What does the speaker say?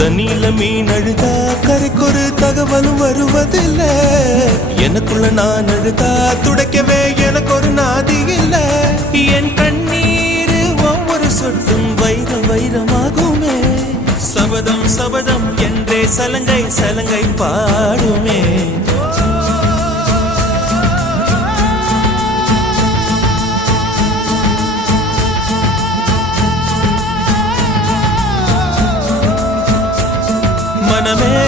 தண்ணியில மீன் அழுதா கரைக்கொரு தகவலும் வருவதில்ல. எனக்குள்ள நான் அழுதா துடைக்கவே எனக்கு ஒரு நாதி இல்ல. என் கண்ணீர் ஒவ்வொரு சொட்டும் வைரம் வைரமாகுமே. சபதம் சபதம் என்றே சலங்கை சலங்கை பாடுமே. மனமே